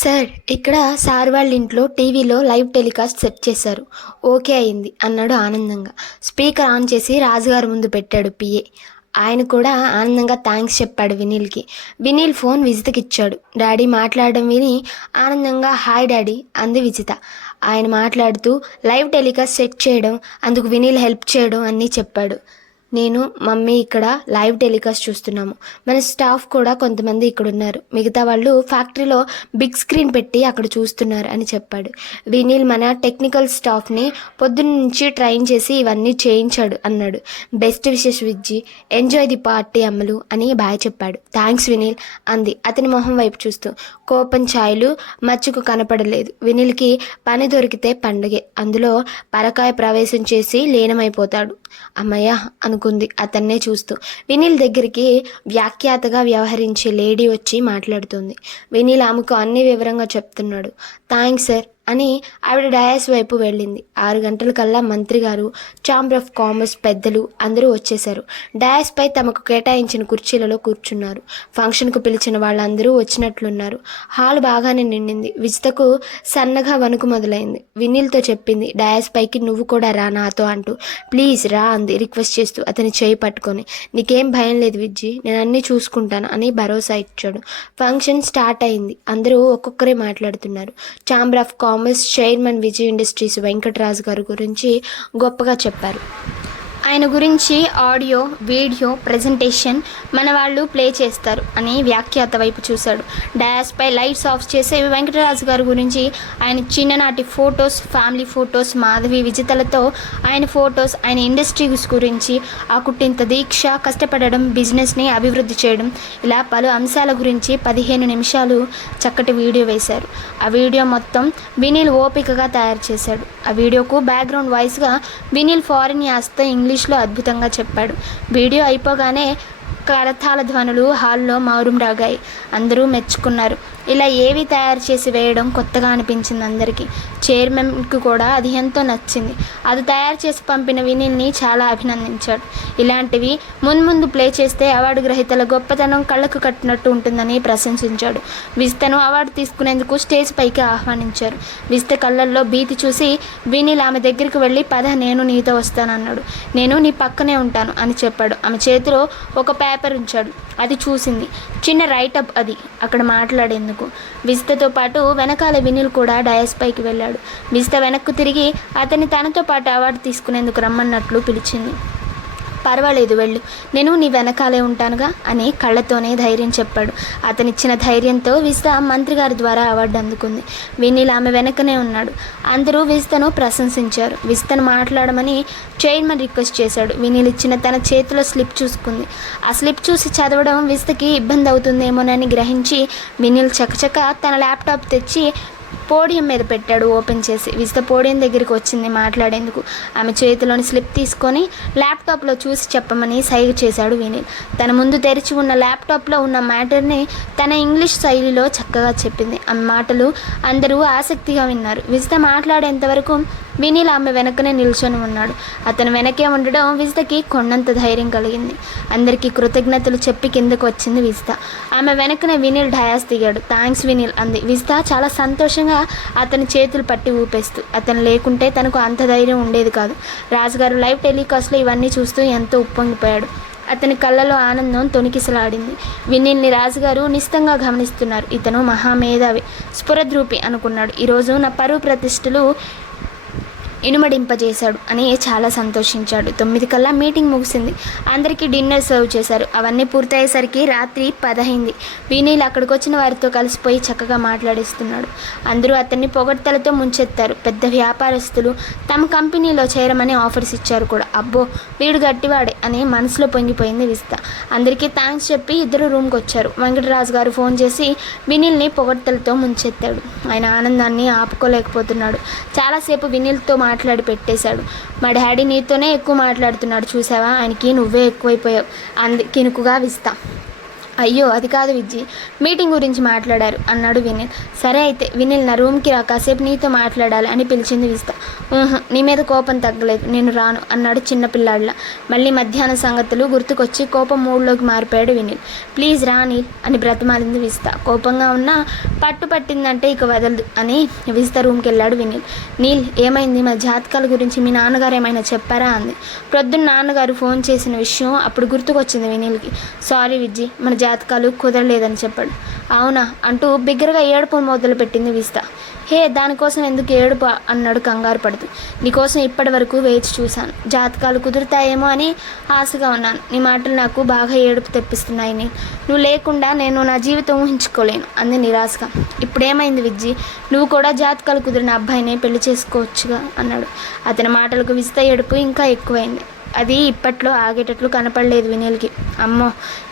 Sir ఇక్కడ sir వాళ్ళ ఇంట్లో టీవీలో లైవ్ టెలికాస్ట్ సెట్ చేశారు. ఓకే అయింది అన్నాడు ఆనందంగా. స్పీకర్ ఆన్ చేసి రాజుగారి ముందు పెట్టాడు పిఏ. ఆయన కూడా ఆనందంగా థ్యాంక్స్ చెప్పాడు వినీల్కి. వినీల్ ఫోన్ విజితకి ఇచ్చాడు. డాడీ మాట్లాడడం విని ఆనందంగా హాయ్ డాడీ అంది విజిత. ఆయన మాట్లాడుతూ లైవ్ టెలికాస్ట్ సెట్ చేయడం, అందుకు వినీల్ హెల్ప్ చేయడం అన్నీ చెప్పాడు. నేను మమ్మీ ఇక్కడ లైవ్ టెలికాస్ట్ చూస్తున్నాము. మన స్టాఫ్ కూడా కొంతమంది ఇక్కడ ఉన్నారు. మిగతా వాళ్ళు ఫ్యాక్టరీలో బిగ్ స్క్రీన్ పెట్టి అక్కడ చూస్తున్నారు అని చెప్పాడు. వినీల్ మన టెక్నికల్ స్టాఫ్ని పొద్దున్న నుంచి ట్రైన్ చేసి ఇవన్నీ చేయించాడు అన్నాడు. Best wishes Vijji, enjoy the party అమ్మలు అని బాయ్ చెప్పాడు. థ్యాంక్స్ వినీల్ అంది అతని మొహం వైపు చూస్తూ. కోపం ఛాయలు మచ్చుకు కనపడలేదు. వినీల్కి పని దొరికితే పండుగే. అందులో పరకాయ ప్రవేశం చేసి లీనమైపోతాడు. అమ్మయ్య అనుకుంది అతన్నే చూస్తూ. వినీల్ దగ్గరికి వ్యాఖ్యాతగా వ్యవహరించే లేడీ వచ్చి మాట్లాడుతుంది. వినీల్ ఆమెకు అన్ని వివరంగా చెప్తున్నాడు. థ్యాంక్స్ సార్ అని ఆవిడ డయాస్ వైపు వెళ్ళింది. 6 గంటలకల్లా మంత్రి గారు, ఛాంబర్ ఆఫ్ కామర్స్ పెద్దలు అందరూ వచ్చేశారు. డయాస్పై తమకు కేటాయించిన కుర్చీలలో కూర్చున్నారు. ఫంక్షన్కు పిలిచిన వాళ్ళందరూ వచ్చినట్లున్నారు. హాల్ బాగానే నిండింది. విజితకు సన్నగా వణుకు మొదలైంది. వినీల్తో చెప్పింది, డయాస్ పైకి నువ్వు కూడా రా నాతో అంటూ. ప్లీజ్ రా అంది రిక్వెస్ట్ చేస్తూ అతని చేయి పట్టుకొని. నీకేం భయం లేదు విజ్జి, నేను అన్నీ చూసుకుంటాను అని భరోసా ఇచ్చాడు. ఫంక్షన్ స్టార్ట్ అయింది. అందరూ ఒక్కొక్కరే మాట్లాడుతున్నారు. Chamber of commerce chairman Vijay industries Venkataraju గారి గురించి గొప్పగా చెప్పారు. ఆయన గురించి ఆడియో వీడియో ప్రజెంటేషన్ మన వాళ్ళు ప్లే చేస్తారు అని వ్యాఖ్యాత వైపు చూశాడు. డయాస్పై లైట్స్ ఆఫ్ చేసే వెంకటరాజు గారి గురించి ఆయన చిన్ననాటి ఫొటోస్, ఫ్యామిలీ ఫొటోస్, మాధవి విజితలతో ఆయన ఫొటోస్, ఆయన ఇండస్ట్రీస్ గురించి, ఆ కుట్టింత దీక్ష, కష్టపడడం, బిజినెస్ని అభివృద్ధి చేయడం, ఇలా పలు అంశాల గురించి 15 నిమిషాలు చక్కటి వీడియో వేశారు. ఆ వీడియో మొత్తం వినీల్ ఓపికగా తయారు చేశాడు. ఆ వీడియోకు బ్యాక్గ్రౌండ్ వాయిస్గా వినీల్ ఫారిన్ యాస్తో ఇంగ్లీష్లో అద్భుతంగా చెప్పాడు. వీడియో అయిపోగానే కరతాళ ధ్వనులు హాల్లో మారుమ్రాగాయి. అందరూ మెచ్చుకున్నారు. ఇలా ఏవి తయారు చేసి వేయడం కొత్తగా అనిపించింది అందరికీ. చైర్మన్కి కూడా అది ఎంతో నచ్చింది. అది తయారు చేసి పంపిన వినీల్ని చాలా అభినందించాడు. ఇలాంటివి మున్ముందు ప్లే చేస్తే అవార్డు గ్రహీతల గొప్పతనం కళ్ళకు కట్టినట్టు ఉంటుందని ప్రశంసించాడు. విజితను అవార్డు తీసుకునేందుకు స్టేజ్ పైకి ఆహ్వానించారు. విజిత కళ్ళల్లో భీతి చూసి వినీల్ ఆమె దగ్గరికి వెళ్ళి పద నేను నీతో వస్తానన్నాడు. నేను నీ పక్కనే ఉంటాను అని చెప్పాడు. ఆమె చేతిలో ఒక పేపర్ ఉంచాడు. అది చూసింది. చిన్న రైటప్ అది అక్కడ మాట్లాడేందుకు. విజితతో పాటు వెనకాల వినీల్ కూడా డయాస్ పైకి వెళ్ళాడు. విజిత వెనక్కు తిరిగి అతన్ని తనతో పాటు అవార్డు తీసుకునేందుకు రమ్మన్నట్లు పిలిచింది. పర్వాలేదు వెళ్ళు, నేను నీ వెనకాలే ఉంటానుగా అని కళ్ళతోనే ధైర్యం చెప్పాడు. అతనిచ్చిన ధైర్యంతో విజిత మంత్రి గారి ద్వారా అవార్డు అందుకుంది. వినీల్ ఆమె వెనకనే ఉన్నాడు. అందరూ విజితను ప్రశంసించారు. విజితను మాట్లాడమని చైర్మన్ రిక్వెస్ట్ చేశాడు. వినీల్ ఇచ్చిన తన చేతిలో స్లిప్ చూసుకుంది. ఆ స్లిప్ చూసి చదవడం విజితకి ఇబ్బంది అవుతుందేమోనని గ్రహించి వినీల్ చకచక తన ల్యాప్టాప్ తెచ్చి పోడియం మీద పెట్టాడు ఓపెన్ చేసి. విజిత పోడియం దగ్గరికి వచ్చింది మాట్లాడేందుకు. ఆమె చేతిలోని స్లిప్ తీసుకొని ల్యాప్టాప్లో చూసి చెప్పమని సైగ చేశాడు వినీల్. తన ముందు తెరిచి ఉన్న ల్యాప్టాప్లో ఉన్న మ్యాటర్ని తన ఇంగ్లీష్ శైలిలో చక్కగా చెప్పింది. ఆమె మాటలు అందరూ ఆసక్తిగా విన్నారు. విజిత మాట్లాడేంతవరకు వినీల్ ఆమె వెనకనే నిల్చొని ఉన్నాడు. అతను వెనకే ఉండడం విజితకి కొండంత ధైర్యం కలిగింది. అందరికీ కృతజ్ఞతలు చెప్పి కిందకు వచ్చింది విజిత. ఆమె వెనకనే వినీల్ డయాస్ దిగాడు. థ్యాంక్స్ వినీల్ అంది విజిత చాలా సంతోషంగా అతని చేతులు పట్టి ఊపేస్తూ. అతను లేకుంటే తనకు అంత ధైర్యం ఉండేది కాదు. రాజుగారు లైవ్ టెలికాస్ట్లో ఇవన్నీ చూస్తూ ఎంతో ఉప్పొంగిపోయాడు. అతని కళ్ళలో ఆనందం తొణికిసలాడింది. వినీల్ని రాజుగారు నిశితంగా గమనిస్తున్నారు. ఇతను మహామేధావి, స్ఫురద్రూపి అనుకున్నాడు. ఈరోజు నా పరువు ప్రతిష్టలు ఇనుమడింపజేశాడు అని చాలా సంతోషించాడు. 9 కల్లా మీటింగ్ ముగిసింది. అందరికీ డిన్నర్ సర్వ్ చేశారు. అవన్నీ పూర్తయ్యేసరికి రాత్రి 10 అయింది. వినీల్ అక్కడికి వచ్చిన వారితో కలిసిపోయి చక్కగా మాట్లాడిస్తున్నాడు. అందరూ అతన్ని పొగడ్తలతో ముంచెత్తారు. పెద్ద వ్యాపారస్తులు తమ కంపెనీలో చేరమని ఆఫర్స్ ఇచ్చారు కూడా. అబ్బో వీడు గట్టివాడే అని మనసులో పొంగిపోయింది విజిత. అందరికీ థ్యాంక్స్ చెప్పి ఇద్దరు రూమ్కి వచ్చారు. వెంకటరాజు గారు ఫోన్ చేసి వినీల్ని పొగడ్తలతో ముంచెత్తాడు. ఆయన ఆనందాన్ని ఆపుకోలేకపోతున్నాడు. చాలాసేపు వినీల్తో మాట్లాడి పెట్టేశాడు. మా డాడీ నీతోనే ఎక్కువ మాట్లాడుతున్నాడు చూసావా, ఆయనకి నువ్వే ఎక్కువైపోయావు అంది కినుకుగా విజిత. అయ్యో అది కాదు విజ్జి, మీటింగ్ గురించి మాట్లాడారు అన్నాడు వినిల్. సరే అయితే వినిల్ నా రూమ్కి రా, కాసేపు నీతో మాట్లాడాలి అని పిలిచింది విస్త. నీ మీద కోపం తగ్గలేదు, నేను రాను అన్నాడు చిన్నపిల్లాడిలా. మళ్ళీ మధ్యాహ్న సంగతులు గుర్తుకొచ్చి కోపం మూడ్లోకి మారిపోయాడు వినిల్. ప్లీజ్ రా నీల్ అని బ్రతిమాలింది విస్త. కోపంగా ఉన్నా పట్టు పట్టిందంటే ఇక వదలదు అని విస్త రూమ్కి వెళ్ళాడు వినిల్. నీల్ ఏమైంది, మా జాతకాల గురించి మీ నాన్నగారు ఏమైనా చెప్పారా అంది. ప్రొద్దున్న నాన్నగారు ఫోన్ చేసిన విషయం అప్పుడు గుర్తుకొచ్చింది వినిల్కి. సారీ విజ్జి, మన జాతకాలు కుదరలేదని చెప్పాడు. అవునా అంటూ బిగ్గరగా ఏడుపు మొదలుపెట్టింది విస్త. హే దానికోసం ఎందుకు ఏడుపు అన్నాడు కంగారు పడుతూ. నీకోసం ఇప్పటి వరకు వేచి చూశాను, జాతకాలు కుదురుతాయేమో అని ఆశగా ఉన్నాను. నీ మాటలు నాకు బాగా ఏడుపు తెప్పిస్తున్నాయి. నువ్వు లేకుండా నేను నా జీవితం ఊహించుకోలేను అంది నిరాశగా. ఇప్పుడేమైంది విజ్జి, నువ్వు కూడా జాతకాలు కుదిరిన అబ్బాయినే పెళ్లి చేసుకోవచ్చుగా అన్నాడు. అతని మాటలకు విస్త ఏడుపు ఇంకా ఎక్కువైంది. అది ఇప్పట్లో ఆగేటట్లు కనపడలేదు వినిల్కి. అమ్మో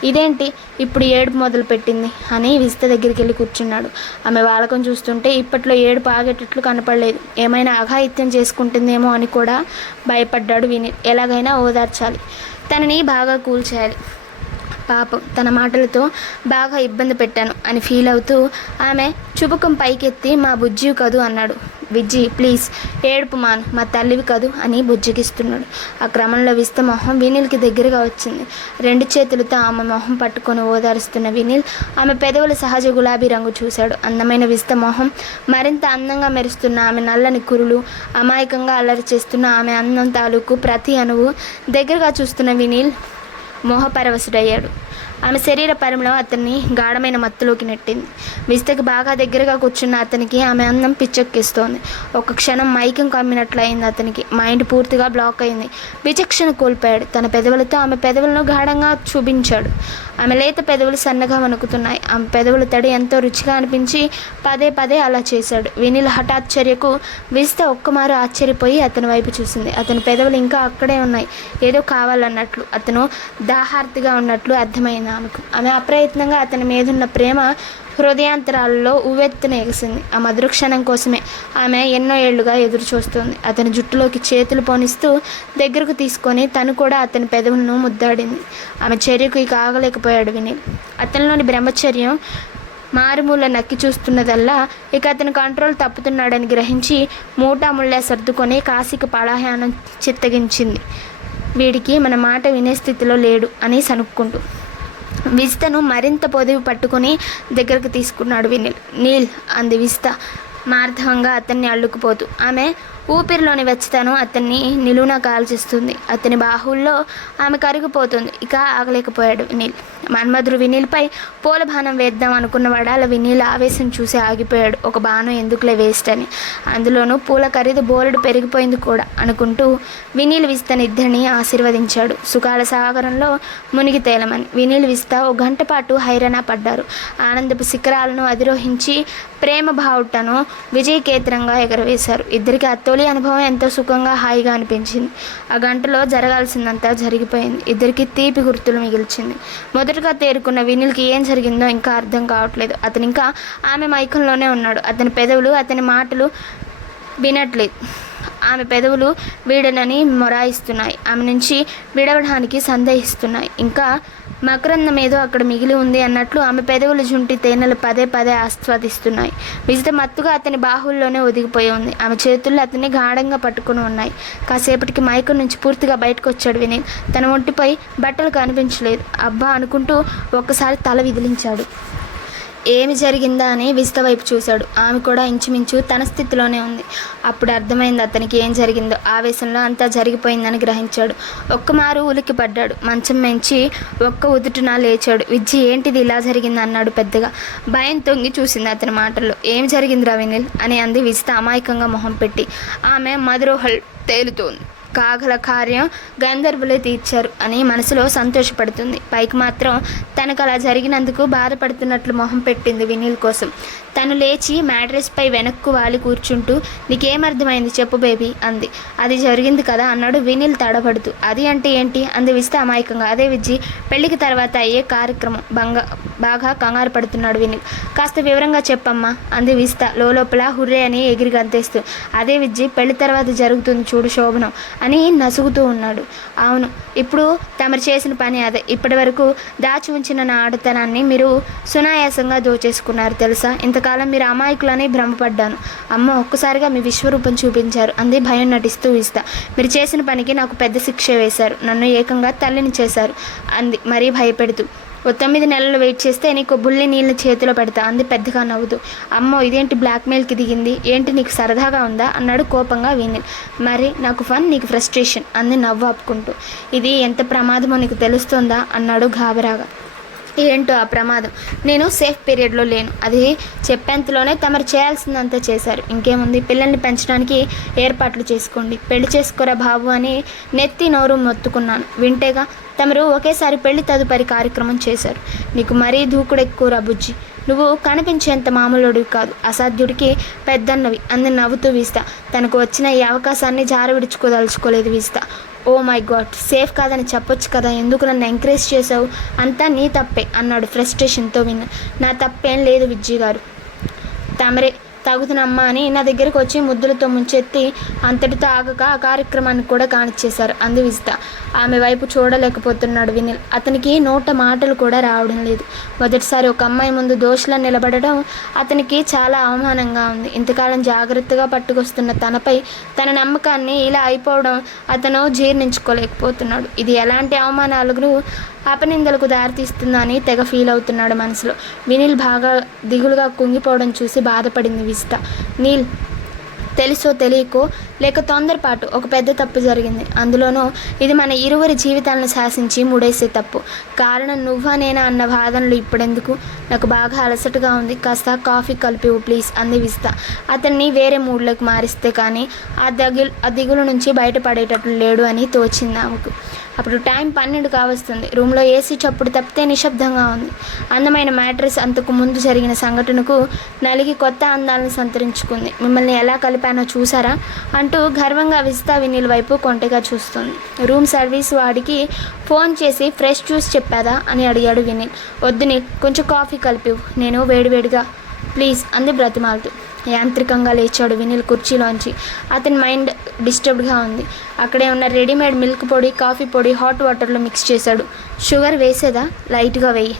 ఇదేంటి ఇప్పుడు ఏడుపు మొదలు పెట్టింది అని విస్త దగ్గరికి వెళ్ళి కూర్చున్నాడు. ఆమె వాలకం చూస్తుంటే ఇప్పట్లో ఏడుపు ఆగేటట్లు కనపడలేదు. ఏమైనా అఘాయిత్యం చేసుకుంటుందేమో అని కూడా భయపడ్డాడు వినిల్. ఎలాగైనా ఓదార్చాలి, తనని బాగా కూల్ చేయాలి. పాపం తన మాటలతో బాగా ఇబ్బంది పెట్టాను అని ఫీల్ అవుతూ ఆమె చుబుకం పైకెత్తి మా బుజ్జివి కదూ అన్నాడు. విజ్జి ప్లీజ్ ఏడుపు మాను, మా తల్లివి కదూ అని బుజ్జగిస్తున్నాడు. ఆ క్రమంలో విస్త మొహం వినిల్కి దగ్గరగా వచ్చింది. రెండు చేతులతో ఆమె మొహం పట్టుకొని ఓదారుస్తున్న వినిల్ ఆమె పెదవుల సహజ గులాబీ రంగు చూశాడు. అందమైన విస్త మొహం మరింత అందంగా మెరుస్తున్న ఆమె నల్లని కురులు, అమాయకంగా అల్లరి చేస్తున్న ఆమె అందం తాలూకు ప్రతి అణువు దగ్గరగా చూస్తున్న వినిల్ మోహపరవశుడయ్యాడు. ఆమె శరీర పరిమళం అతన్ని గాఢమైన మత్తులోకి నెట్టింది. విస్తకి బాగా దగ్గరగా కూర్చున్న అతనికి ఆమె అందం పిచ్చెక్కిస్తోంది. ఒక క్షణం మైకం కమ్మినట్లు అయింది అతనికి. మైండ్ పూర్తిగా బ్లాక్ అయింది. విచక్షణ కోల్పోయాడు. తన పెదవులతో ఆమె పెదవులను గాఢంగా చూపించాడు. ఆమె లేత పెదవులు సన్నగా వణుకుతున్నాయి. ఆమె పెదవుల తడి ఎంతో రుచిగా అనిపించి పదే పదే అలా చేశాడు. వినిల్ హఠాశ్చర్యకు విస్త ఒక్కమారు ఆశ్చర్యపోయి అతని వైపు చూసింది. అతని పెదవులు ఇంకా అక్కడే ఉన్నాయి, ఏదో కావాలన్నట్లు. అతను దాహార్తిగా ఉన్నట్లు అర్థమైంది ఆమెకు. ఆమె అప్రయత్నంగా అతని మీదున్న ప్రేమ హృదయాంతరాలలో ఉవ్వెత్తున ఎగిసింది. ఆ మధుర క్షణం కోసమే ఆమె ఎన్నో ఏళ్లుగా ఎదురు చూస్తోంది. అతని జుట్టులోకి చేతులు పోనిస్తూ దగ్గరకు తీసుకొని తను కూడా అతని పెదవులను ముద్దాడింది. ఆమె చర్యకు ఇక ఆగలేకపోయాడు వినిల్. అతనిలోని బ్రహ్మచర్యం మారుమూల నక్కి చూస్తున్నదల్లా ఇక అతని కంట్రోల్ తప్పుతున్నాడని గ్రహించి మూటా ముళ్ళా సర్దుకొని కాశీకి పలాయనం చిత్తగించింది. వీడికి మన మాట వినే స్థితిలో లేడు అని సనుక్కుంటూ విస్తను మరింత పొదివి పట్టుకుని దగ్గరకు తీసుకున్నాడు వినిల్. నీల్ అంది విస్త మార్ధవంగా అతన్ని అల్లుకుపోతూ. ఆమె ఊపిరిలోని వెచ్చతను అతన్ని నిలువునా కాల్చిస్తుంది. అతని బాహుల్లో ఆమె కరిగిపోతుంది. ఇక ఆగలేకపోయాడు వినిల్. మన్మధుడు వినిల్పై పూల బాణం వేద్దాం అనుకున్న వడాల వినిల్ ఆవేశం చూసి ఆగిపోయాడు. ఒక బాణం ఎందుకులే వేస్ట్ అని, అందులోనూ పూల ఖరీదు బోలెడు పెరిగిపోయింది కూడా అనుకుంటూ వినిల్ విస్తని ఇద్దరిని ఆశీర్వదించాడు. సుఖాల సాగరంలో మునిగి తేలమని. వినిల్ విస్త ఓ గంట పాటు హైరాణ పడ్డారు. ఆనందపు శిఖరాలను అధిరోహించి ప్రేమ బావుటను విజయకేతనంగా ఎగరవేశారు. ఇద్దరికి తొలి అనుభవం ఎంతో సుఖంగా హాయిగా అనిపించింది. ఆ గంటలో జరగాల్సిందంతా జరిగిపోయింది. ఇద్దరికి తీపి గుర్తులు మిగిల్చింది. మొదటగా తేరుకున్న వినిల్కి ఏం జరిగిందో ఇంకా అర్థం కావట్లేదు. అతను ఇంకా ఆమె మైకంలోనే ఉన్నాడు. అతని పెదవులు అతని మాటలు వినట్లేదు. ఆమె పెదవులు వీడనని మొరాయిస్తున్నాయి. ఆమె నుంచి విడవడానికి సందేహిస్తున్నాయి. ఇంకా మకరందం ఏదో అక్కడ మిగిలి ఉంది అన్నట్లు ఆమె పెదవుల జుంటి తేనెలు పదే పదే ఆస్వాదిస్తున్నాయి. విజిత మత్తుగా అతని బాహుల్లోనే ఒదిగిపోయి ఉంది. ఆమె చేతుల్లో అతన్ని గాఢంగా పట్టుకుని ఉన్నాయి. కాసేపటికి మైకం నుంచి పూర్తిగా బయటకు వచ్చాడు వినయ్. తన ఒంటిపై బట్టలు కనిపించలేదు. అబ్బా అనుకుంటూ ఒక్కసారి తల విదిలించాడు. ఏమి జరిగిందా అని విస్త వైపు చూశాడు. ఆమె కూడా ఇంచుమించు తన స్థితిలోనే ఉంది. అప్పుడు అర్థమైంది అతనికి ఏం జరిగిందో. ఆవేశంలో అంతా జరిగిపోయిందని గ్రహించాడు. ఒక్కమారు ఉలిక్కి పడ్డాడు. మంచం మెంచి ఒక్క ఉదుటున లేచాడు. విజ్జి ఏంటిది ఇలా జరిగింది అన్నాడు పెద్దగా. భయం తొంగి చూసింది అతని మాటల్లో. ఏం జరిగిందిరా వినిల్ అని అంది విస్త అమాయకంగా మొహం పెట్టి. ఆమె మధురోహల్ తేలుతోంది. కాగల కార్యం గంధర్వులే తీర్చారు అని మనసులో సంతోషపడుతుంది. పైకి మాత్రం తనకు అలా జరిగినందుకు బాధపడుతున్నట్లు మొహం పెట్టింది వినిల్ కోసం. తను లేచి మ్యాట్రెస్పై వెనక్కు వాలి కూర్చుంటూ నీకేమర్థమైంది చెప్పు బేబీ అంది. అది జరిగింది కదా అన్నాడు వినిల్ తడబడుతూ. అది అంటే ఏంటి అంది విస్త అమాయకంగా. అదే విజ్జి, పెళ్లికి తర్వాత అయ్యే కార్యక్రమం. బాగా కంగారు పడుతున్నాడు వినిల్. కాస్త వివరంగా చెప్పమ్మా అంది విస్త లోపల హుర్రే అని ఎగిరి గంతేస్తూ. అదే విజ్జి, పెళ్లి తర్వాత జరుగుతుంది చూడు శోభనం అని నసుగుతూ ఉన్నాడు. అవును, ఇప్పుడు తమరు చేసిన పని అదే. ఇప్పటి వరకు దాచి ఉంచిన నా ఆడతనాన్ని మీరు సునాయాసంగా దోచేసుకున్నారు తెలుసా. ఇంతకాలం మీరు అమాయకులని భ్రమపడ్డాను. అమ్మ, ఒక్కసారిగా మీ విశ్వరూపం చూపించారు అంది భయం నటిస్తూ విస్తా. మీరు చేసిన పనికి నాకు పెద్ద శిక్ష వేశారు. నన్ను ఏకంగా తల్లిని చేశారు అంది మరీ భయపెడుతూ. 9 నెలలు వెయిట్ చేస్తే నీకు బుల్లి నీళ్ళని చేతిలో పెడతా అంది పెద్దగా నవ్వుతూ. అమ్మో, ఇదేంటి బ్లాక్మెయిల్కి దిగింది, ఏంటి నీకు సరదాగా ఉందా అన్నాడు కోపంగా వినిల్. మరి నాకు ఫన్, నీకు ఫ్రస్ట్రేషన్ అంది నవ్వు ఆపుకుంటూ. ఇది ఎంత ప్రమాదమో నీకు తెలుస్తుందా అన్నాడు గాబరాగా. ఏంటో ఆ ప్రమాదం? నేను సేఫ్ పీరియడ్లో లేను. అది చెప్పేంతలోనే తమరు చేయాల్సిందంతా చేశారు. ఇంకేముంది, పిల్లల్ని పెంచడానికి ఏర్పాట్లు చేసుకోండి. పెళ్లి చేసుకోరా బాబు అని నెత్తి నోరు మొత్తుకున్నాను. వింటేగా తమరు ఒకేసారి పెళ్లి తదుపరి కార్యక్రమం చేశారు. నీకు మరీ దూకుడు ఎక్కువరా బుజ్జి. నువ్వు కనిపించేంత మామూలుడివి కాదు, అసాధ్యుడికి పెద్దన్నవి అంది నవ్వుతూ వీస్తా. తనకు వచ్చిన ఈ అవకాశాన్ని జారవిడుచుకోదలుచుకోలేదు వీస్తా. ఓ మై గాడ్, సేఫ్ కాదని చెప్పొచ్చు కదా, ఎందుకు నన్ను ఎంకరేజ్ చేసావు? అంతా నీ తప్పే అన్నాడు ఫ్రస్ట్రేషన్తో విన్న. నా తప్పేం లేదు విజ్జి గారు, తమరే తాగుతున్నమ్మా అని నా దగ్గరకు వచ్చి ముద్దులతో ముంచెత్తి అంతటితో ఆగక ఆ కార్యక్రమాన్ని కూడా కానిచ్చేశారు అంది విజిత. ఆమె వైపు చూడలేకపోతున్నాడు వినిల్. అతనికి నోట మాటలు కూడా రావడం లేదు. మొదటిసారి ఒక అమ్మాయి ముందు దోషులా నిలబడడం అతనికి చాలా అవమానంగా ఉంది. ఇంతకాలం జాగ్రత్తగా పట్టుకొస్తున్న తనపై తన నమ్మకాన్ని ఇలా అయిపోవడం అతను జీర్ణించుకోలేకపోతున్నాడు. ఇది ఎలాంటి అవమానాలకు అపనిందలకు దారితీస్తుందని తెగ ఫీల్ అవుతున్నాడు మనసులో. వినిల్ బాగా దిగులుగా కుంగిపోవడం చూసి బాధపడింది విజిత. నీల్, తెలుసో తెలియకో లేక తొందరపాటు ఒక పెద్ద తప్పు జరిగింది. అందులోనూ ఇది మన ఇరువురి జీవితాలను శాసించి ముడేసే తప్పు. కారణం నువ్వా నేనా అన్న వాదనలు ఇప్పుడెందుకు? నాకు బాగా అలసటగా ఉంది, కాస్త కాఫీ కలిపివు ప్లీజ్ అంది విజిత. అతన్ని వేరే మూడ్లోకి మారిస్తే కానీ ఆ దిగులు నుంచి బయటపడేటట్లు లేడు అని తోచింది ఆమెకు. అప్పుడు టైం 12 కావస్తుంది. రూమ్లో ఏసీ చప్పుడు తప్పితే నిశ్శబ్దంగా ఉంది. అందమైన మ్యాట్రెస్ అంతకు ముందు జరిగిన సంఘటనకు నలిగి కొత్త అందాలను సంతరించుకుంది. మిమ్మల్ని ఎలా కలిపానో చూసారా అంటూ గర్వంగా విజిత వినిల్ వైపు కొంటెగా చూస్తుంది. రూమ్ సర్వీస్ వాడికి ఫోన్ చేసి ఫ్రెష్ జ్యూస్ చెప్పాదా అని అడిగాడు వినిల్. వద్దు నీల్, కొంచెం కాఫీ కలిపివు, నేను వేడివేడిగా ప్లీజ్ అంది బ్రతిమాలుతూ. యాంత్రికంగా లేచాడు వినిల్ కుర్చీలోంచి. అతని మైండ్ డిస్టర్బ్డ్గా ఉంది. అక్కడే ఉన్న రెడీమేడ్ మిల్క్ పొడి, కాఫీ పొడి హాట్ వాటర్లో మిక్స్ చేశాడు. షుగర్ వేసేదా? లైట్గా వేయి.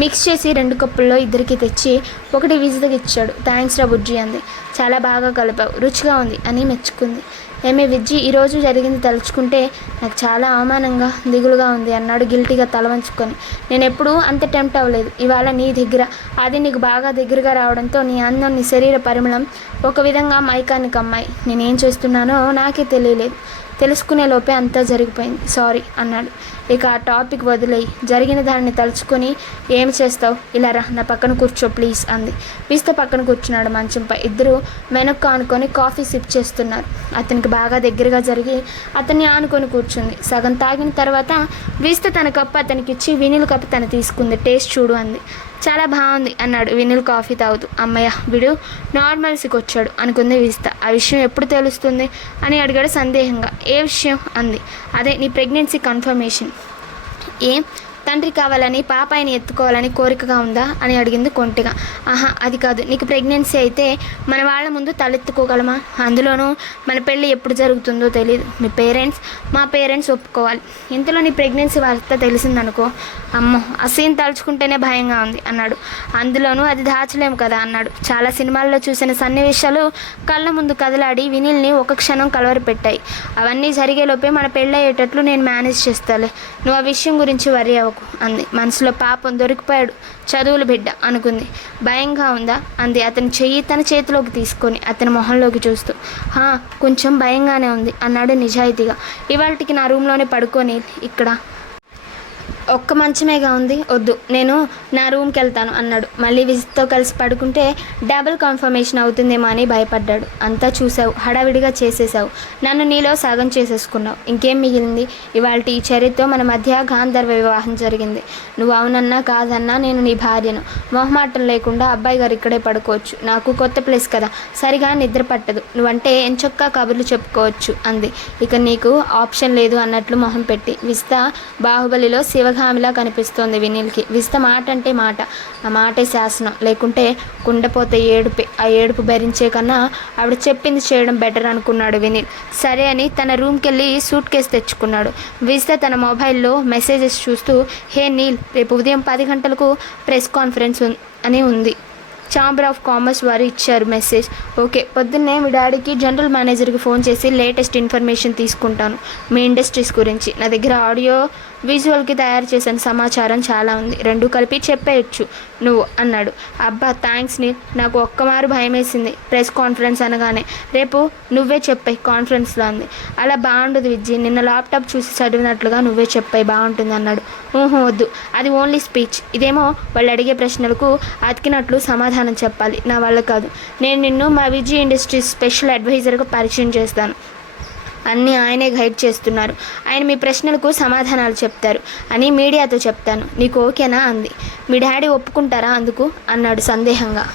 మిక్స్ చేసి 2 కప్పుల్లో ఇద్దరికి తెచ్చి ఒకటి విజితకి ఇచ్చాడు. థ్యాంక్స్ రా బుజ్జి అంది. చాలా బాగా కలిపావు, రుచిగా ఉంది అని మెచ్చుకుంది. ఏమే విజ్జి, ఈరోజు జరిగింది తలుచుకుంటే నాకు చాలా అవమానంగా దిగులుగా ఉంది అన్నాడు గిల్టీగా తల వంచుకొని. నేను ఎప్పుడూ అంత టెంప్ట్ అవ్వలేదు. ఇవాళ నీ దగ్గర, అది నీకు బాగా దగ్గరగా రావడంతో నీ అందం, నీ శరీర పరిమళం ఒక విధంగా మైకానిక్ అమ్మాయి. నేనేం చేస్తున్నానో నాకే తెలియలేదు. తెలుసుకునే లోపే అంతా జరిగిపోయింది. సారీ అన్నాడు. ఇక ఆ టాపిక్ వదిలేయి. జరిగిన దాన్ని తలుచుకొని ఏమి చేస్తావు? ఇలా రా, నా పక్కన కూర్చో ప్లీజ్ అంది. విజిత పక్కన కూర్చున్నాడు మంచంపై. ఇద్దరు వెనక్కు ఆనుకొని కాఫీ సిప్ చేస్తున్నారు. అతనికి బాగా దగ్గరగా జరిగి అతన్ని ఆనుకొని కూర్చుంది. సగం తాగిన తర్వాత విజిత తన కప్పు అతనికి ఇచ్చి వినిల్ కప్పు తను తీసుకుంది. టేస్ట్ చూడు అంది. చాలా బాగుంది అన్నాడు వినిల్ కాఫీ తాగుతూ. అమ్మయ్య, వీడు నార్మల్స్కి వచ్చాడు అనుకుంది విజిత. ఆ విషయం ఎప్పుడు తెలుస్తుంది అని అడిగాడు సందేహంగా. ఏ విషయం అంది. అదే నీ ప్రెగ్నెన్సీ కన్ఫర్మేషన్. ఏం తండ్రి కావాలని, పాప ఆయన ఎత్తుకోవాలని కోరికగా ఉందా అని అడిగింది కొంటిగా. ఆహా, అది కాదు. నీకు ప్రెగ్నెన్సీ అయితే మన వాళ్ళ ముందు తలెత్తుకోగలమా? అందులోనూ మన పెళ్ళి ఎప్పుడు జరుగుతుందో తెలియదు. మా పేరెంట్స్ ఒప్పుకోవాలి. ఇంతలో నీ ప్రెగ్నెన్సీ వార్త తెలిసిందనుకో, అమ్మో, ఆ సీన్ తలుచుకుంటేనే భయంగా ఉంది అన్నాడు. అందులోనూ అది దాచలేము కదా అన్నాడు. చాలా సినిమాల్లో చూసిన సన్నివేశాలు కళ్ళ ముందు కదలాడి వినిల్ని ఒక క్షణం కలవరపెట్టాయి. అవన్నీ జరిగేలోపే మన పెళ్ళయ్యేటట్లు నేను మేనేజ్ చేస్తాలే, నువ్వు ఆ విషయం గురించి వరి అవ్వకు అంది. మనసులో పాపం దొరికిపోయాడు, చదువుల బిడ్డ అనుకుంది. భయంగా ఉందా అంది అతని చెయ్యి తన చేతిలోకి తీసుకొని అతని మొహంలోకి చూస్తూ. కొంచెం భయంగానే ఉంది అన్నాడు నిజాయితీగా. ఇవాళకి నా రూమ్లోనే పడుకొని ఇక్కడ ఒక్క మంచమేగా ఉంది, వద్దు, నేను నా రూమ్కి వెళ్తాను అన్నాడు. మళ్ళీ విజిత్తో కలిసి పడుకుంటే డబుల్ కన్ఫర్మేషన్ అవుతుందేమో అని భయపడ్డాడు. అంతా చూసావు, హడావిడిగా చేసేసావు, నన్ను నీలో సగం చేసేసుకున్నావు, ఇంకేం మిగిలింది? ఇవాళ ఈ చర్యతో మన మధ్య గాంధర్వ వివాహం జరిగింది. నువ్వు అవునన్నా కాదన్నా నేను నీ భార్యను. మొహమాటం లేకుండా అబ్బాయి గారు ఇక్కడే పడుకోవచ్చు, నాకు కొత్త ప్లేస్ కదా, సరిగా నిద్ర పట్టదు, నువ్వంటే ఎంచొక్కా కబుర్లు చెప్పుకోవచ్చు అంది. ఇక నీకు ఆప్షన్ లేదు అన్నట్లు మొహం పెట్టి. విస్త బాహుబలిలో శివగామిలా కనిపిస్తోంది వినీల్కి. విస్త మాట అంటే మాట, ఆ మాటే శాసనం, లేకుంటే కుండపోతే ఏడుపే. ఆ ఏడుపు భరించే కన్నా ఆవిడ చెప్పింది చేయడం బెటర్ అనుకున్నాడు వినీల్. సరే అని తన రూమ్కి వెళ్ళి సూట్ కేసు తెచ్చుకున్నాడు. విస్త తన మొబైల్లో మెసేజెస్ చూస్తూ, హే నీల్, రేపు ఉదయం 10 గంటలకు ప్రెస్ కాన్ఫరెన్స్ అని ఉంది. ఛాంబర్ ఆఫ్ కామర్స్ వారు ఇచ్చారు మెసేజ్. ఓకే, పొద్దున్నే మీ డాడీకి జనరల్ మేనేజర్కి ఫోన్ చేసి లేటెస్ట్ ఇన్ఫర్మేషన్ తీసుకుంటాను మీ ఇండస్ట్రీస్ గురించి. నా దగ్గర ఆడియో విజువల్కి తయారు చేసిన సమాచారం చాలా ఉంది, రెండు కలిపి చెప్పేయచ్చు నువ్వు అన్నాడు. అబ్బా థ్యాంక్స్ నీల్, నాకు ఒక్కమారు భయం వేసింది ప్రెస్ కాన్ఫరెన్స్ అనగానే. రేపు నువ్వే చెప్పాయి కాన్ఫరెన్స్లో అంది. అలా బాగుండదు విజ్జి, నిన్న ల్యాప్టాప్ చూసి చదివినట్లుగా నువ్వే చెప్పాయి బాగుంటుంది అన్నాడు. వద్దు, అది ఓన్లీ స్పీచ్, ఇదేమో వాళ్ళు అడిగే ప్రశ్నలకు అతికినట్లు సమాధానం చెప్పాలి, నా వల్ల కాదు. నేను నిన్ను మా విజయ్ ఇండస్ట్రీస్ స్పెషల్ అడ్వైజర్గా పరిచయం చేస్తాను, అన్నీ ఆయనే గైడ్ చేస్తున్నారు, ఆయన మీ ప్రశ్నలకు సమాధానాలు చెప్తారు అని మీడియాతో చెప్తాను, నీకు ఓకేనా అంది. మీ డాడీ ఒప్పుకుంటారా అందుకు అన్నాడు సందేహంగా.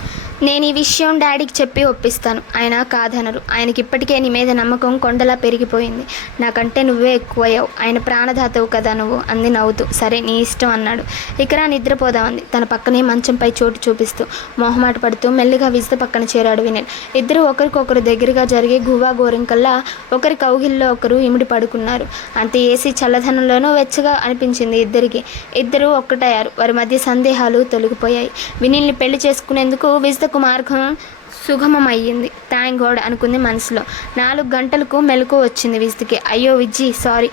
నేను ఈ విషయం డాడీకి చెప్పి ఒప్పిస్తాను, ఆయన కాదనరు, ఆయనకి ఇప్పటికే నీ మీద నమ్మకం కొండలా పెరిగిపోయింది, నాకంటే నువ్వే ఎక్కువయ్యావు, ఆయన ప్రాణదాతవు కదా నువ్వు అంది నవ్వుతూ. సరే నీ ఇష్టం అన్నాడు. ఇకరా నిద్రపోదామంది తన పక్కనే మంచంపై చోటు చూపిస్తూ. మొహమాట పడుతూ మెల్లిగా విజిత పక్కన చేరాడు వినీల్. ఇద్దరు ఒకరికొకరు దగ్గరగా జరిగే గువ్వా గోరింకల్లా ఒకరి కౌగిల్లో ఒకరు ఇమిడి పడుకున్నారు. అంతే ఏసీ చల్లదనంలోనూ వెచ్చగా అనిపించింది ఇద్దరికి. ఇద్దరు ఒక్కటయ్యారు, వారి మధ్య సందేహాలు తొలగిపోయాయి. వినీల్ని పెళ్లి చేసుకునేందుకు విజితకు మార్గం సుగమం అయ్యింది. థ్యాంక్ గాడ్ అనుకుంది మనసులో. 4 గంటలకు మెలకు వచ్చింది విజితకి. అయ్యో విజ్జి, సారీ,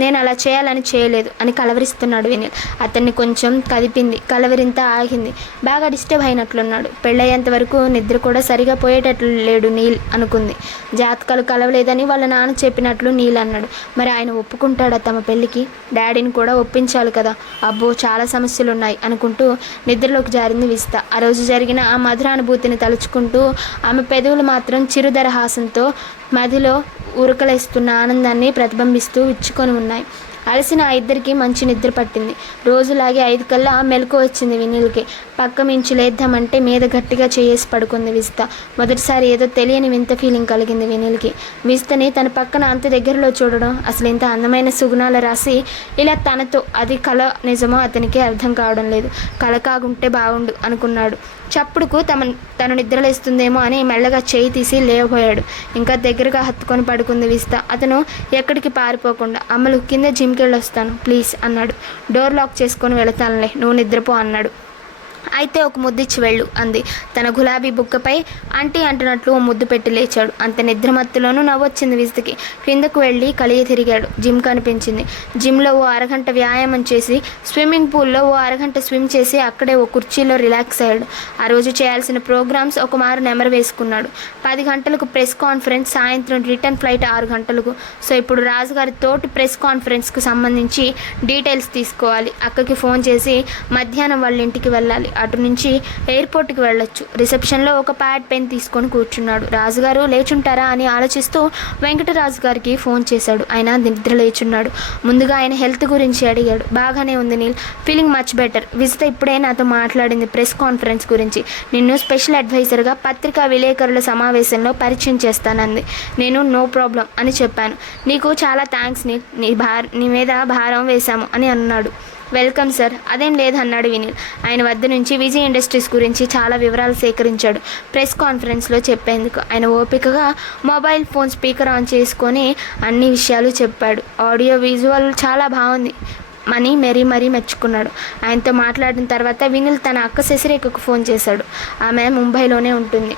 నేను అలా చేయాలని చేయలేదు అని కలవరిస్తున్నాడు వినీల్. అతన్ని కొంచెం కదిపింది, కలవరింత ఆగింది. బాగా డిస్టర్బ్ అయినట్లున్నాడు. పెళ్ళయ్యేంత వరకు నిద్ర కూడా సరిగా పోయేటట్లు లేడు నీల్ అనుకుంది. జాతకాలు కలవలేదని వాళ్ళ నాన్న చెప్పినట్లు నీల్ అన్నాడు. మరి ఆయన ఒప్పుకుంటాడా తమ పెళ్ళికి? డాడీని కూడా ఒప్పించాలి కదా. అబ్బో చాలా సమస్యలున్నాయి అనుకుంటూ నిద్రలోకి జారింది విస్త. ఆ రోజు జరిగిన ఆ మధురానుభూతిని తలుచుకుంటూ ఆమె పెదవులు మాత్రం చిరుదరహాసంతో మదిలో ఉరకలేస్తున్న ఆనందాన్ని ప్రతిబింబిస్తూ విచ్చుకొని ఉన్నాయి. అలసిన ఆ ఇద్దరికి మంచి నిద్ర పట్టింది. రోజులాగే 5 కల్లా మెలకు వచ్చింది వినీల్కి. పక్క మించి లేద్దామంటే మీద గట్టిగా చేయేసి పడుకుంది విజిత. మొదటిసారి ఏదో తెలియని వింత ఫీలింగ్ కలిగింది వినీల్కి. విజితని తన పక్కన అంత దగ్గరలో చూడడం, అసలు ఇంత అందమైన సుగుణాల రాసి ఇలా తనతో, అది కల నిజమో అతనికి అర్థం కావడం లేదు. కల కాగుంటే బాగుండు అనుకున్నాడు. చప్పుడుకు తను నిద్రలేస్తుందేమో అని మెల్లగా చేయి తీసి లేవబోయాడు. ఇంకా దగ్గరగా హత్తుకొని పడుకుంది విజిత. అతను ఎక్కడికి పారిపోకుండా, అమ్మలు కింద జిమ్కి వెళ్ళొస్తాను ప్లీజ్ అన్నాడు. డోర్ లాక్ చేసుకొని వెళతానులే, నువ్వు నిద్రపో అన్నాడు. అయితే ఒక ముద్దిచ్చి వెళ్ళు అంది. తన గులాబీ బుక్కపై అంటీ అంటున్నట్లు ఓ ముద్దు పెట్టి లేచాడు. అంత నిద్రమత్తులోనూ నవ్వొచ్చింది విజితకి. క్రిందకు వెళ్ళి కలియ తిరిగాడు. జిమ్ కనిపించింది. జిమ్లో ఓ అరగంట వ్యాయామం చేసి, స్విమ్మింగ్ పూల్లో ఓ అరగంట స్విమ్ చేసి అక్కడే ఓ కుర్చీలో రిలాక్స్ అయ్యాడు. ఆ రోజు చేయాల్సిన ప్రోగ్రామ్స్ ఒక మారు నెమరు వేసుకున్నాడు. 10 గంటలకు ప్రెస్ కాన్ఫరెన్స్, సాయంత్రం రిటర్న్ ఫ్లైట్ 6 గంటలకు. సో ఇప్పుడు రాజుగారి తోటి ప్రెస్ కాన్ఫరెన్స్కి సంబంధించి డీటెయిల్స్ తీసుకోవాలి. అక్కకి ఫోన్ చేసి మధ్యాహ్నం వాళ్ళ ఇంటికి వెళ్ళాలి. అటు నుంచి ఎయిర్పోర్ట్కి వెళ్ళొచ్చు. రిసెప్షన్లో ఒక ప్యాడ్ పెన్ తీసుకొని కూర్చున్నాడు. రాజుగారు లేచుంటారా అని ఆలోచిస్తూ వెంకటరాజు గారికి ఫోన్ చేశాడు. ఆయన నిద్ర లేచున్నాడు. ముందుగా ఆయన హెల్త్ గురించి అడిగాడు. బాగానే ఉంది Neel, feeling much better. Vijitha ఇప్పుడే నాతో మాట్లాడింది ప్రెస్ కాన్ఫరెన్స్ గురించి. నిన్ను స్పెషల్ అడ్వైజర్గా పత్రికా విలేకరుల సమావేశంలో పరిచయం చేస్తానంది. నేను నో ప్రాబ్లం అని చెప్పాను. నీకు చాలా థ్యాంక్స్ నీల్, నీ మీద భారం వేశాము అని అన్నాడు. Welcome sir. అదేం లేదన్నాడు వినీల్. ఆయన వద్ద నుంచి విజయ్ ఇండస్ట్రీస్ గురించి చాలా వివరాలు సేకరించాడు ప్రెస్ కాన్ఫరెన్స్లో చెప్పేందుకు. ఆయన ఓపికగా మొబైల్ ఫోన్ స్పీకర్ ఆన్ చేసుకొని అన్ని విషయాలు చెప్పాడు. ఆడియో విజువల్ చాలా బాగుంది అని మరీ మెచ్చుకున్నాడు. ఆయనతో మాట్లాడిన తర్వాత వినీల్ తన అక్క శశిరేఖకు ఫోన్ చేశాడు. ఆమె ముంబైలోనే ఉంటుంది.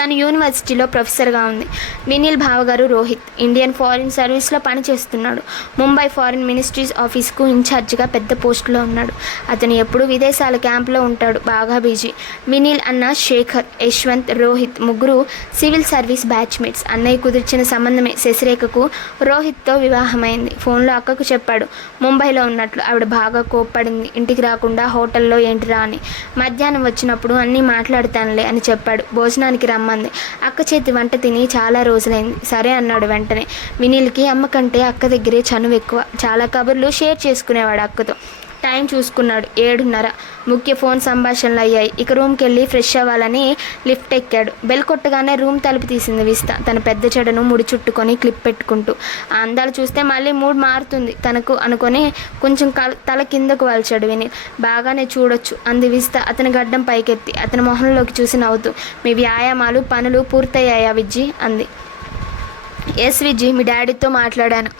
తను యూనివర్సిటీలో ప్రొఫెసర్గా ఉంది. వినీల్ బావగారు రోహిత్ ఇండియన్ ఫారిన్ సర్వీస్లో పనిచేస్తున్నాడు. ముంబై ఫారిన్ మినిస్ట్రీస్ ఆఫీస్కు ఇన్ఛార్జిగా పెద్ద పోస్టులో ఉన్నాడు. అతను ఎప్పుడూ విదేశాల క్యాంపులో ఉంటాడు, బాగా బిజీ. వినీల్ అన్న శేఖర్, యశ్వంత్, రోహిత్ ముగ్గురు సివిల్ సర్వీస్ బ్యాచ్మేట్స్. అన్నయ్య కుదిర్చిన సంబంధమే శశిరేఖకు రోహిత్తో వివాహమైంది. ఫోన్లో అక్కకు చెప్పాడు ముంబైలో ఉన్నట్లు. ఆవిడ బాగా కోప్పడింది. ఇంటికి రాకుండా హోటల్లో ఏంటిరా అని. మధ్యాహ్నం వచ్చినప్పుడు అన్నీ మాట్లాడుతానులే అని చెప్పాడు. భోజనానికి రమ్మంది. అక్క చేతి వంట తిని చాలా రోజులైంది. సరే అన్నాడు వెంటనే. వినీల్కి అమ్మ కంటే అక్క దగ్గరే చనువు ఎక్కువ. చాలా కబుర్లు షేర్ చేసుకునేవాడు అక్కతో. టైం చూసుకున్నాడు, 7:30. ముఖ్య ఫోన్ సంభాషణలు అయ్యాయి. ఇక రూమ్కి వెళ్ళి ఫ్రెష్ అవ్వాలని లిఫ్ట్ ఎక్కాడు. బెల్ కొట్టగానే రూమ్ తలుపు తీసింది విస్త, తన పెద్ద చెడను ముడి చుట్టుకొని క్లిప్ పెట్టుకుంటూ. ఆ అందాలు చూస్తే మళ్ళీ మూడ్ మారుతుంది తనకు అనుకొని కొంచెం తల కిందకు వాల్చాడు వినీల్. బాగానే చూడొచ్చు అంది విస్త అతని గడ్డం పైకెత్తి. అతని మొహంలోకి చూసి నవ్వుతూ, మీ వ్యాయామాలు పనులు పూర్తయ్యాయా విజ్జి అంది. ఎస్ విజ్జి, మీ డాడీతో మాట్లాడాను.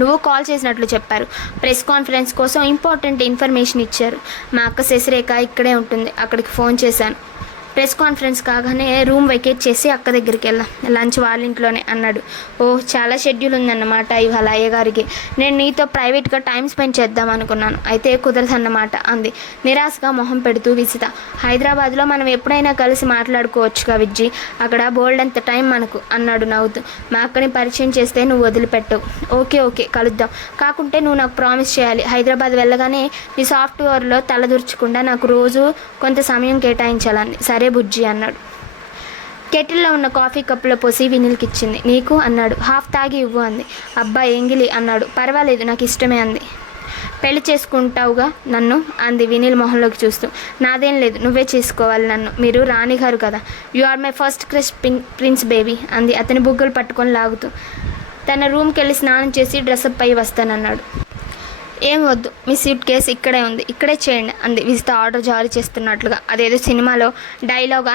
నువ్వు కాల్ చేసినట్లు చెప్పారు. ప్రెస్ కాన్ఫరెన్స్ కోసం ఇంపార్టెంట్ ఇన్ఫర్మేషన్ ఇచ్చారు. మా అక్క శశిరేఖ ఇక్కడే ఉంటుంది. అక్కడికి ఫోన్ చేశాను. ప్రెస్ కాన్ఫరెన్స్ కాగానే రూమ్ వెకేట్ చేసి అక్క దగ్గరికి వెళ్ళాం. లంచ్ వాళ్ళ ఇంట్లోనే అన్నాడు. ఓహ్, చాలా షెడ్యూల్ ఉందన్నమాట ఇవాళ అయ్యగారికి. నేను నీతో ప్రైవేట్గా టైం స్పెండ్ చేద్దాం అనుకున్నాను, అయితే కుదరదన్నమాట అంది నిరాశగా మొహం పెడుతూ విజిత. హైదరాబాద్లో మనం ఎప్పుడైనా కలిసి మాట్లాడుకోవచ్చుగా విజ్జి, అక్కడ బోల్డ్ అంత టైం మనకు అన్నాడు నవ్వుతూ. మా అక్కని పరిచయం చేస్తే నువ్వు వదిలిపెట్టవు. ఓకే ఓకే కలుద్దాం. కాకుంటే నువ్వు నాకు ప్రామిస్ చేయాలి, హైదరాబాద్ వెళ్ళగానే నీ సాఫ్ట్వేర్లో తలదూర్చకుండా నాకు రోజు కొంత సమయం కేటాయించాలని. సరే బుజ్జి అన్నాడు. కెటిల్లో ఉన్న కాఫీ కప్పులో పోసి వినీల్కి ఇచ్చింది. నీకు అన్నాడు. హాఫ్ తాగి ఇవ్వు అంది. అబ్బా ఎంగిలి అన్నాడు. పర్వాలేదు, నాకు ఇష్టమే అంది. పెళ్లి చేసుకుంటావుగా నన్ను అంది వినీల్ మొహంలోకి చూస్తూ. నాదేం లేదు, నువ్వే చేసుకోవాలి నన్ను. మీరు రాణిగారు కదా. You are my first crush prince baby అంది అతని బుగ్గలు పట్టుకొని లాగుతూ. తన రూమ్కి వెళ్ళి స్నానం చేసి డ్రెస్అప్ అయ్యి వస్తానన్నాడు. ఏం వద్దు, మీ సూట్ కేసు ఇక్కడే ఉంది, ఇక్కడే చేయండి అంది విజిత ఆర్డర్ జారీ చేస్తున్నట్లుగా. అదేదో సినిమాలో డైలాగ్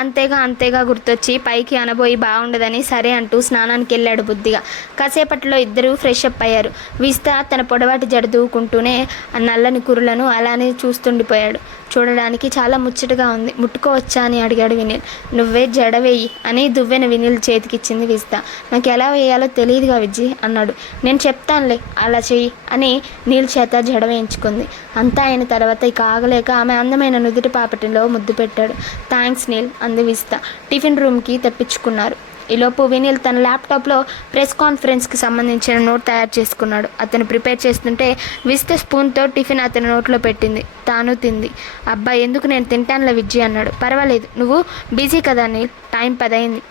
అంతేగా గుర్తొచ్చి పైకి అనబోయి బాగుండదని సరే అంటూ స్నానానికి వెళ్ళాడు బుద్ధిగా. కాసేపట్లో ఇద్దరూ ఫ్రెష్ అప్ అయ్యారు. విజిత తన పొడవాటి జడ దూకుంటూనే ఆ నల్లని కురులను అలానే చూస్తుండిపోయాడు. చూడడానికి చాలా ముచ్చటగా ఉంది, ముట్టుకోవచ్చా అని అడిగాడు వినీల్. నువ్వే జడ వేయి అని దువ్వెన వినీల్ చేతికిచ్చింది విజిత. నాకు ఎలా వేయాలో తెలియదుగా విజ్జి అన్నాడు. నేను చెప్తానులే, అలా చెయ్యి అని నీల్ చేత జడ వేయించుకుంది. అంతా అయిన తర్వాత ఇక ఆగలేక ఆమె అందమైన నుదుటి పాపటిలో ముద్దు పెట్టాడు. థ్యాంక్స్ నీల్ అంది విజిత. టిఫిన్ రూమ్కి తెప్పించుకున్నారు. ఈలోపు వినీల్ తన ల్యాప్టాప్లో ప్రెస్ కాన్ఫరెన్స్కి సంబంధించిన నోట్ తయారు చేసుకున్నాడు. అతను ప్రిపేర్ చేస్తుంటే విజిత స్పూన్తో టిఫిన్ అతని నోట్లో పెట్టింది. తాను తింది. అబ్బా ఎందుకు, నేను తింటానులే విజ్జి అన్నాడు. పర్వాలేదు, నువ్వు బిజీ కదా నీల్, టైం 10 అయింది.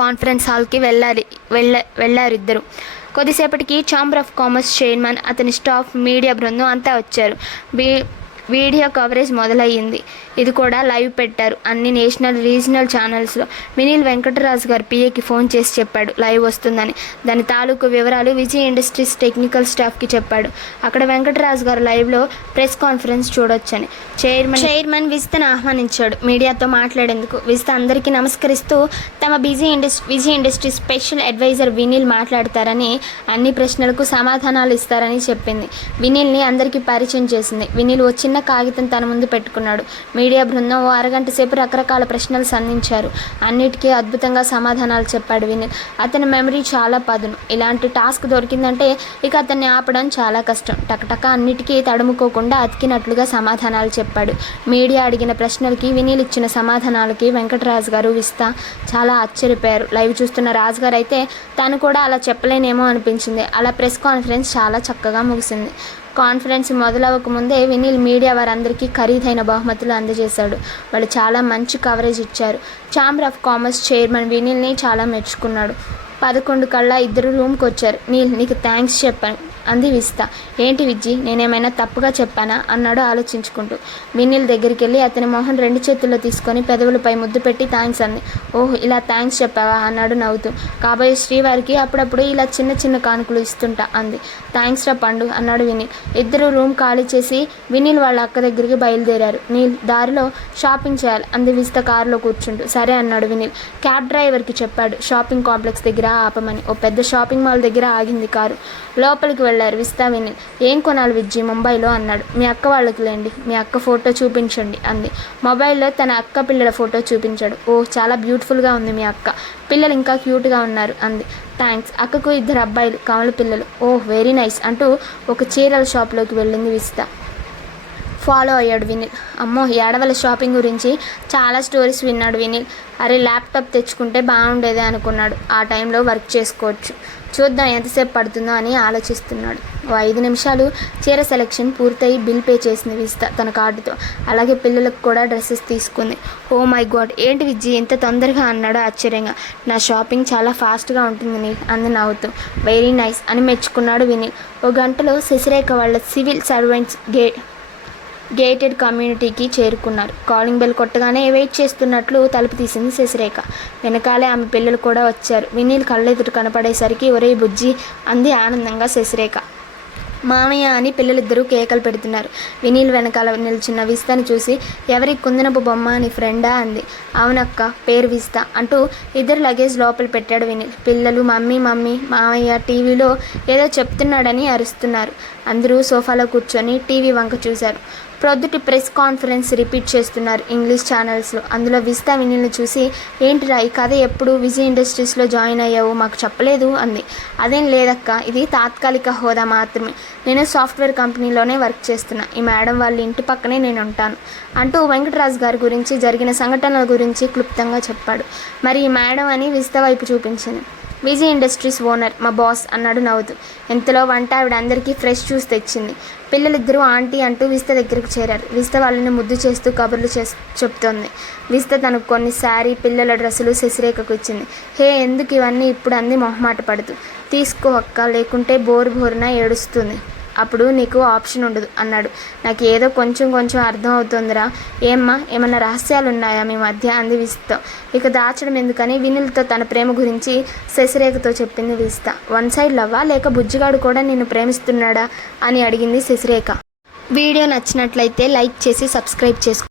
కాన్ఫరెన్స్ హాల్కి వెళ్ళారు ఇద్దరు. కొద్దిసేపటికి ఛాంబర్ ఆఫ్ కామర్స్ చైర్మన్, అతని స్టాఫ్, మీడియా బృందం అంతా వచ్చారు. వీడియో కవరేజ్ మొదలయ్యింది. ఇది కూడా లైవ్ పెట్టారు అన్ని నేషనల్ రీజనల్ ఛానల్స్లో. వినీల్ వెంకటరాజు గారు పిఏకి ఫోన్ చేసి చెప్పాడు లైవ్ వస్తుందని. దాని తాలూకు వివరాలు విజయ్ ఇండస్ట్రీస్ టెక్నికల్ స్టాఫ్కి చెప్పాడు. అక్కడ వెంకటరాజు గారు లైవ్లో ప్రెస్ కాన్ఫరెన్స్ చూడొచ్చని చైర్మన్ విజితను ఆహ్వానించాడు మీడియాతో మాట్లాడేందుకు. విజిత అందరికీ నమస్కరిస్తూ తమ Vijay industries special adviser Vineel మాట్లాడతారని, అన్ని ప్రశ్నలకు సమాధానాలు ఇస్తారని చెప్పింది. వినీల్ని అందరికీ పరిచయం చేసింది. వినీల్ ఓ చిన్న కాగితం తన ముందు పెట్టుకున్నాడు. మీడియా బృందం ఓ అరగంట సేపు రకరకాల ప్రశ్నలు సంధించారు. అన్నిటికీ అద్భుతంగా సమాధానాలు చెప్పాడు వినీల్. అతని మెమరీ చాలా పదును. ఇలాంటి టాస్క్ దొరికిందంటే ఇక అతన్ని ఆపడం చాలా కష్టం. టకటక అన్నిటికీ తడుముకోకుండా అతికినట్లుగా సమాధానాలు చెప్పాడు. మీడియా అడిగిన ప్రశ్నలకి వినీల్ ఇచ్చిన సమాధానాలకి వెంకటరాజు గారు విజిత చాలా ఆశ్చర్యపోయారు. లైవ్ చూస్తున్న రాజుగారు అయితే తాను కూడా అలా చెప్పలేనేమో అనిపించింది. అలా ప్రెస్ కాన్ఫరెన్స్ చాలా చక్కగా ముగిసింది. కాన్ఫరెన్స్ మొదలవ్వక ముందే వినీల్ మీడియా వారందరికీ ఖరీదైన బహుమతులు అందజేశాడు. వాళ్ళు చాలా మంచి కవరేజ్ ఇచ్చారు. ఛాంబర్ ఆఫ్ కామర్స్ చైర్మన్ వినీల్ని చాలా మెచ్చుకున్నాడు. 11 కల్లా ఇద్దరు రూమ్కి వచ్చారు. నీల్, నీకు థ్యాంక్స్ చెప్పాను అంది విజిత. ఏంటి విజ్జి, నేనేమైనా తప్పుగా చెప్పానా అన్నాడు ఆలోచించుకుంటూ. వినీల్ దగ్గరికి వెళ్ళి అతని మొహం 2 చేతుల్లో తీసుకొని పెదవులపై ముద్దు పెట్టి థ్యాంక్స్ అంది. ఓహ్, ఇలా థ్యాంక్స్ చెప్పావా అన్నాడు నవ్వుతూ. కాబోయే శ్రీవారికి అప్పుడప్పుడు ఇలా చిన్న చిన్న కానుకలు ఇస్తుంటా అంది. థ్యాంక్స్ రా పండు అన్నాడు వినీల్. ఇద్దరు రూమ్ ఖాళీ చేసి వినీల్ వాళ్ళ అక్క దగ్గరికి బయలుదేరారు. నీల్, దారిలో షాపింగ్ చేయాలి అంది విజిత కారులో కూర్చుంటూ. సరే అన్నాడు వినీల్. క్యాబ్ డ్రైవర్కి చెప్పాడు షాపింగ్ కాంప్లెక్స్ దగ్గర ఆపమని. ఓ పెద్ద షాపింగ్ మాల్ దగ్గర ఆగింది కారు. లోపలికి వెళ్ళారు విస్తా వినీల్. ఏం కొనాలి విజ్జి ముంబైలో అన్నాడు. మీ అక్క వాళ్ళకి లేండి, మీ అక్క ఫోటో చూపించండి అంది. మొబైల్లో తన అక్క పిల్లల ఫోటో చూపించాడు. ఓ చాలా బ్యూటిఫుల్గా ఉంది మీ అక్క, పిల్లలు ఇంకా క్యూట్గా ఉన్నారు అంది. థ్యాంక్స్. అక్కకు 2 అబ్బాయిలు, కమల పిల్లలు. ఓహ్ వెరీ నైస్ అంటూ ఒక చీరల షాప్లోకి వెళ్ళింది విస్తా. ఫాలో అయ్యాడు వినీల్. అమ్మో ఏడవల షాపింగ్ గురించి చాలా స్టోరీస్ విన్నాడు వినీల్. అరే ల్యాప్టాప్ తెచ్చుకుంటే బాగుండేదే అనుకున్నాడు. ఆ టైంలో వర్క్ చేసుకోవచ్చు. చూద్దాం ఎంతసేపు పడుతుందో అని ఆలోచిస్తున్నాడు. ఓ 5 నిమిషాలు చీర సెలెక్షన్ పూర్తయి బిల్ పే చేసింది విస్తా తన కార్డుతో. అలాగే పిల్లలకు కూడా డ్రెస్సెస్ తీసుకుంది. ఓ మై గాడ్ ఏంటి విజ్జి ఇంత తొందరగా అన్నాడు ఆశ్చర్యంగా. నా షాపింగ్ చాలా ఫాస్ట్గా ఉంటుంది నీల్ అంది నవ్వుతూ. వెరీ నైస్ అని మెచ్చుకున్నాడు వినీల్. ఓ గంటలో శశిరేఖ వాళ్ళ సివిల్ సర్వెంట్స్ గేటెడ్ కమ్యూనిటీకి చేరుకున్నారు. కాలింగ్ బెల్ కొట్టగానే వెయిట్ చేస్తున్నట్లు తలుపు తీసింది శశిరేఖ. వెనకాలే ఆమె పిల్లలు కూడా వచ్చారు. వినీల్ కళ్ళెదురు కనపడేసరికి ఒరే బుజ్జి అంది ఆనందంగా శశిరేఖ. మామయ్య అని పిల్లలిద్దరూ కేకలు పెడుతున్నారు. వినీల్ వెనకాల నిల్చున్న విస్తాని చూసి ఎవరి కుందనపు బొమ్మ అని ఫ్రెండా అంది. అవునక్క, పేరు విస్తా అంటూ 2 లగేజ్ లోపల పెట్టాడు వినీల్. పిల్లలు మమ్మీ మమ్మీ మామయ్య టీవీలో ఏదో చెప్తున్నాడని అరుస్తున్నారు. అందరూ సోఫాలో కూర్చొని టీవీ వంక చూశారు. ప్రొద్దుటి ప్రెస్ కాన్ఫరెన్స్ రిపీట్ చేస్తున్నారు ఇంగ్లీష్ ఛానల్స్లో. అందులో విస్తా వినీల్ని చూసి ఏంటిరా ఈ కథ ఎప్పుడు విజయ్ ఇండస్ట్రీస్లో జాయిన్ అయ్యావు, మాకు చెప్పలేదు అంది. అదేం లేదక్క, ఇది తాత్కాలిక హోదా మాత్రమే. నేను సాఫ్ట్వేర్ కంపెనీలోనే వర్క్ చేస్తున్నా. ఈ మేడం వాళ్ళ ఇంటి పక్కనే నేను ఉంటాను అంటూ వెంకటరాజు గారి గురించి జరిగిన సంఘటనల గురించి క్లుప్తంగా చెప్పాడు. మరి ఈ మేడం అని విస్తా వైపు చూపించింది. విజయ్ ఇండస్ట్రీస్ ఓనర్ మా బాస్ అన్నాడు నవ్వుతూ. ఎంతలో వంట ఆవిడ అందరికీ ఫ్రెష్ జ్యూస్ తెచ్చింది. పిల్లలిద్దరూ ఆంటీ అంటూ విస్తా దగ్గరికి చేరారు. విస్తా వాళ్ళని ముద్దు చేస్తూ కబుర్లు చెప్తోంది. విస్తా తనకు కొన్ని శారీ పిల్లల డ్రెస్సులు శశిరేఖకు ఇచ్చింది. హే ఎందుకు ఇవన్నీ ఇప్పుడు అంది మొహమాట పడుతూ. తీసుకో అక్క, లేకుంటే బోరున ఏడుస్తుంది, అప్పుడు నీకు ఆప్షన్ ఉండదు అన్నాడు. నాకు ఏదో కొంచెం అర్థం అవుతుందిరా. ఏమ్మా ఏమన్నా రహస్యాలు ఉన్నాయా మీ మధ్య అంది విస్తా. ఇక దాచడం ఎందుకని వినీల్తో తన ప్రేమ గురించి శశిరేఖతో చెప్పింది విస్తా. 1 సైడ్ లవ్వా లేక బుజ్జిగాడు కూడా నిన్ను ప్రేమిస్తున్నాడా అని అడిగింది శశిరేఖ. వీడియో నచ్చినట్లయితే లైక్ చేసి సబ్స్క్రైబ్ చేసుకో.